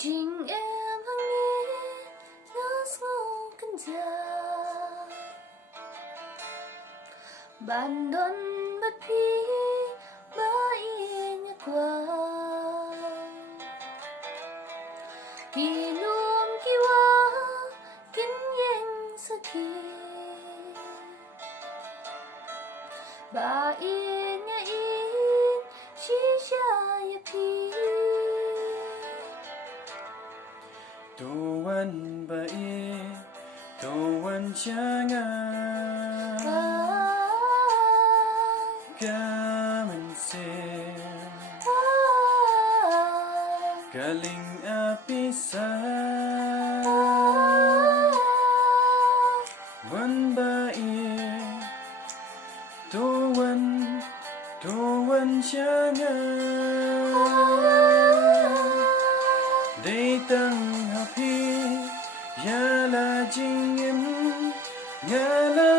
Jing em hang ni ngas ngô kan ja ban don bat pi ba ing kwa ki lum ki wa kin yeng sakhi ba ing in shi sha ya pi Tuan baik, tuan jangan Gaman sim Galing apisan Wan baik, tuan jangan Day tang happy, ya la jing em, ya la